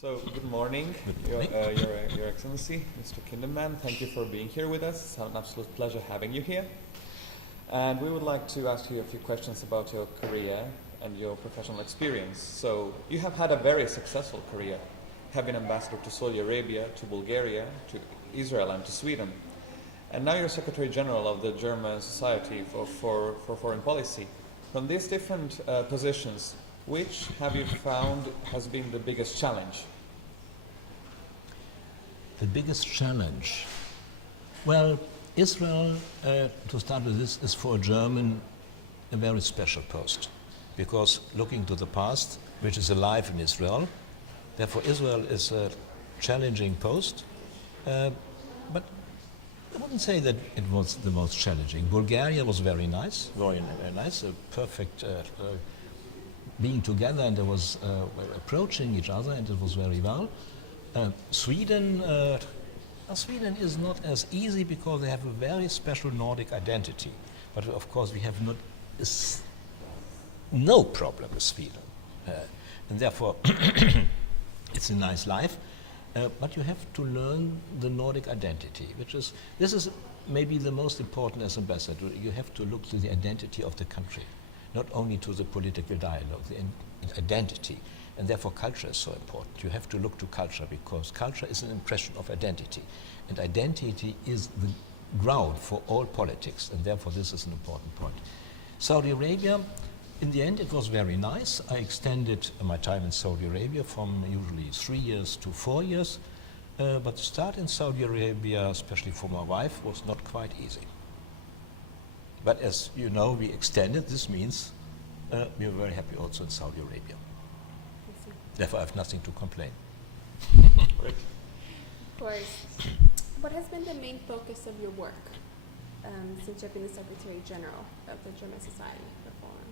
So, good morning, Your Excellency, Mr. Kindermann. Thank you for being here with us. It's an absolute pleasure having you here. And we would like to ask you a few questions about your career and your professional experience. So, you have had a very successful career, having ambassador to Saudi Arabia, to Bulgaria, to Israel, and to Sweden. And now you're Secretary General of the German Society for Foreign Policy. From these different positions, which have you found has been the biggest challenge? The biggest challenge? Well, Israel, to start with this, is for a German a very special post. Because looking to the past, which is alive in Israel, therefore Israel is a challenging post. But I wouldn't say that it was the most challenging. Bulgaria was very nice, very nice, a perfect being together, and there was approaching each other, and it was very well. Sweden is not as easy because they have a very special Nordic identity. But of course, we have no problem with Sweden, and therefore it's a nice life. But you have to learn the Nordic identity, this is maybe the most important as ambassador. You have to look to the identity of the country, not only to the political dialogue, the identity. And therefore culture is so important. You have to look to culture because culture is an impression of identity. And identity is the ground for all politics, and therefore this is an important point. Saudi Arabia, in the end it was very nice. I extended my time in Saudi Arabia from usually 3 years to 4 years. But the start in Saudi Arabia, especially for my wife, was not quite easy. But as you know, we extended. This means we are very happy also in Saudi Arabia. Therefore, I have nothing to complain. Great. Of course. What has been the main focus of your work since you've been the Secretary General of the German Society for Foreign?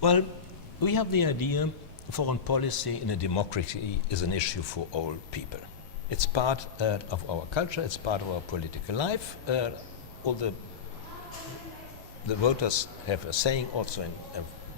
Well, we have the idea foreign policy in a democracy is an issue for all people. It's part of our culture, it's part of our political life. All the voters have a saying also in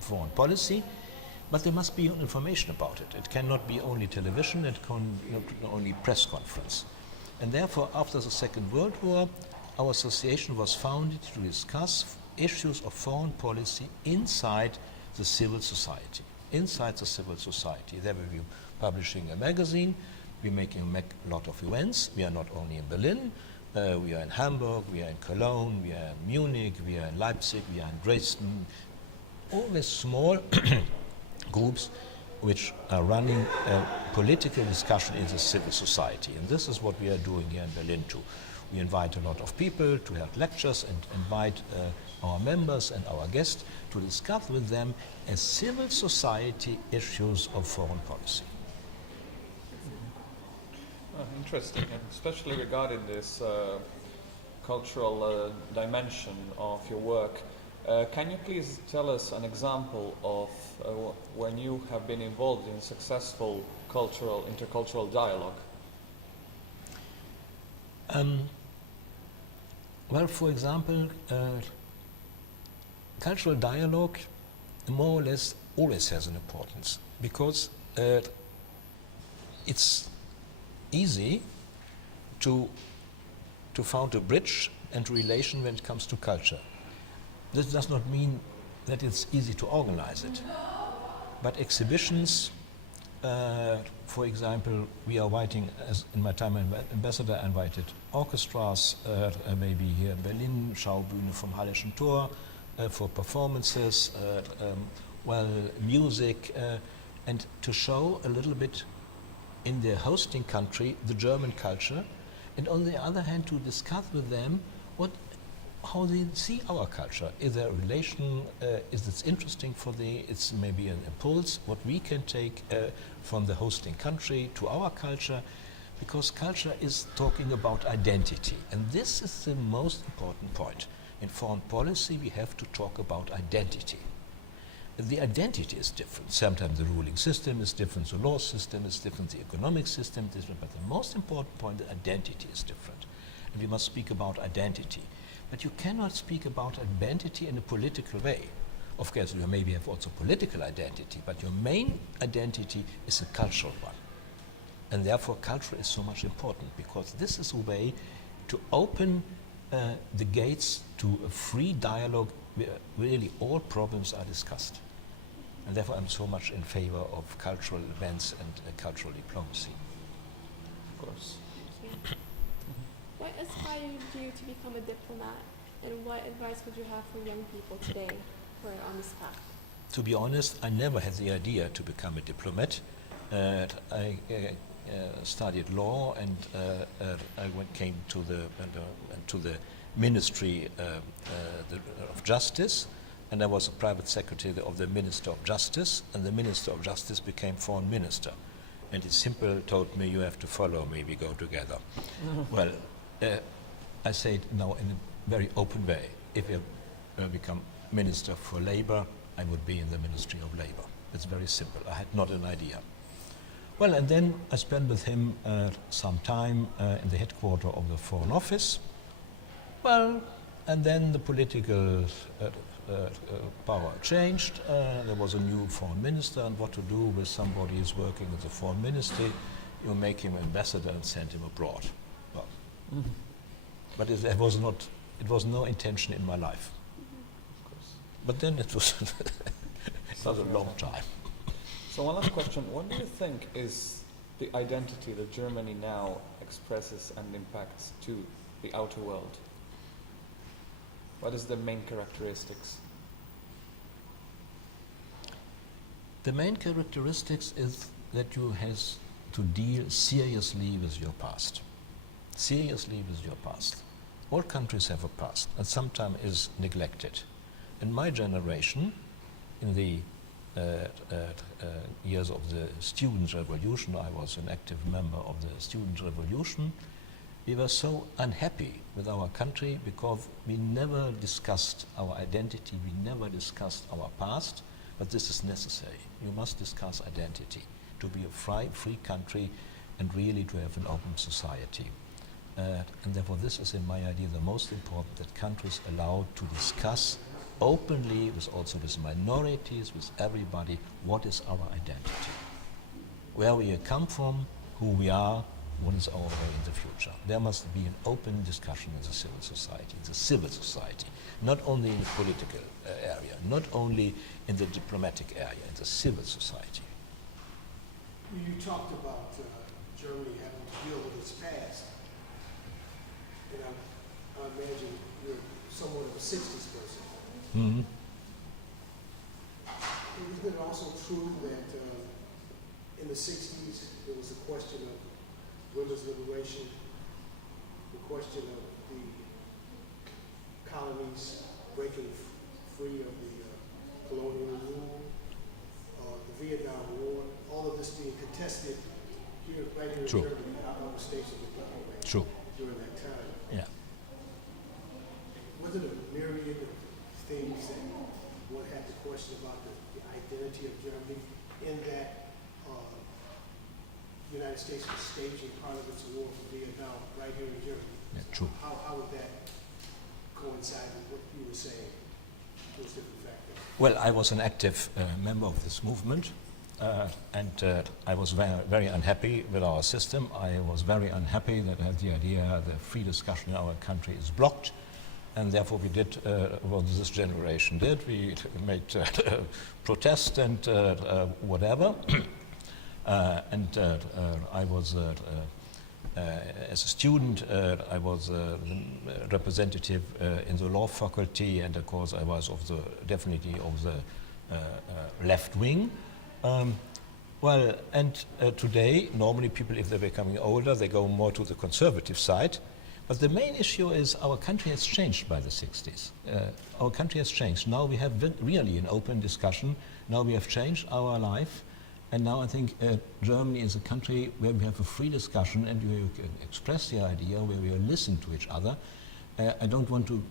foreign policy, but there must be information about it. It cannot be only television, it cannot be only press conference. And therefore, after the Second World War, our association was founded to discuss issues of foreign policy inside the civil society. Inside the civil society. There we were publishing a magazine, we're making a lot of events. We are not only in Berlin, we are in Hamburg, we are in Cologne, we are in Munich, we are in Leipzig, we are in Dresden. Always small groups which are running a political discussion in the civil society. And this is what we are doing here in Berlin too. We invite a lot of people to have lectures and invite our members and our guests to discuss with them as civil society issues of foreign policy. Interesting, and especially regarding this cultural dimension of your work. Can you please tell us an example of when you have been involved in successful intercultural dialogue? Well, for example, cultural dialogue more or less always has an importance because it's easy to found a bridge and relation when it comes to culture. This does not mean that it's easy to organize it. But exhibitions, for example, we are inviting, as in my time as ambassador, I invited orchestras, maybe here in Berlin, Schaubühne vom Hallischen Tor, for performances, music, and to show a little bit in their hosting country the German culture, and on the other hand to discuss with them how they see our culture. Is there a relation? Is it interesting for it's maybe an impulse, what we can take from the hosting country to our culture, because culture is talking about identity. And this is the most important point. In foreign policy, we have to talk about identity. The identity is different. Sometimes the ruling system is different, the law system is different, the economic system is different, but the most important point, the identity is different. And we must speak about identity. But you cannot speak about identity in a political way. Of course, you maybe have also political identity, but your main identity is a cultural one. And therefore, culture is so much important, because this is a way to open the gates to a free dialogue where really all problems are discussed. And therefore, I'm so much in favor of cultural events and cultural diplomacy. Of course. Thank you. What inspired you to become a diplomat, and what advice would you have for young people today who are on this path? To be honest, I never had the idea to become a diplomat. I studied law, and I came to the Ministry of Justice, and I was a private secretary of the Minister of Justice, and the Minister of Justice became Foreign Minister. And he simply told me, you have to follow me, we go together. Well, I said now in a very open way, if I become Minister for Labor, I would be in the Ministry of Labor. It's very simple. I had not an idea. Well, and then I spent with him some time in the headquarters of the Foreign Office. Well, and then the political power changed. There was a new foreign minister, and what to do with somebody who's working with the foreign ministry? You make him ambassador and send him abroad. Well, but it was no intention in my life. But then it was not a long time. So one last question. What do you think is the identity that Germany now expresses and impacts to the outer world? What is the main characteristics? The main characteristics is that you have to deal seriously with your past. Seriously with your past. All countries have a past, and sometimes is neglected. In my generation, in the years of the student revolution, I was an active member of the student revolution. We were so unhappy with our country because we never discussed our identity, we never discussed our past, but this is necessary. You must discuss identity to be a free country and really to have an open society. And therefore this is, in my idea, the most important, that countries allowed to discuss openly, also with minorities, with everybody, what is our identity, where we come from, who we are, what is our way in the future. There must be an open discussion in the civil society, not only in the political area, not only in the diplomatic area, in the civil society. You talked about Germany having to deal with its past, and I imagine you're somewhat of a 60s person. Mm-hmm. Isn't it also true that in the 60s there was a question of women's liberation, the question of the colonies breaking free of the colonial rule, the Vietnam War, all of this being contested here, right here in True. Germany, out on the states of the government True. during that time? Yeah. Wasn't it a myriad of things that one had to question about the identity of Germany, in that the United States was staging part of its war for Vietnam right here in Germany? Yeah, true. How would that coincide with what you were saying, those different factors? Well, I was an active member of this movement, and I was very, very unhappy with our system. I was very unhappy that I had the idea the free discussion in our country is blocked, and therefore we did what this generation did. We made protest and whatever. I was, as a student, I was a representative in the law faculty, and of course I was definitely of the left wing. Today, normally people, if they're becoming older, they go more to the conservative side. But the main issue is our country has changed by the 60s. Our country has changed. Now we have really an open discussion. Now we have changed our life. And now I think Germany is a country where we have a free discussion and we can express the idea, where we listen to each other. I don't want to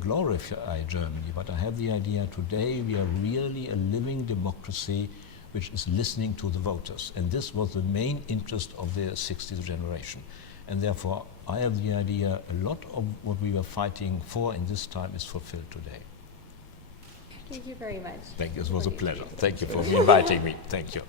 glorify Germany, but I have the idea today we are really a living democracy which is listening to the voters. And this was the main interest of the 60s generation. And therefore, I have the idea a lot of what we were fighting for in this time is fulfilled today. Thank you very much. Thank you. It was a for your pleasure. time. Thank you for inviting me. Thank you.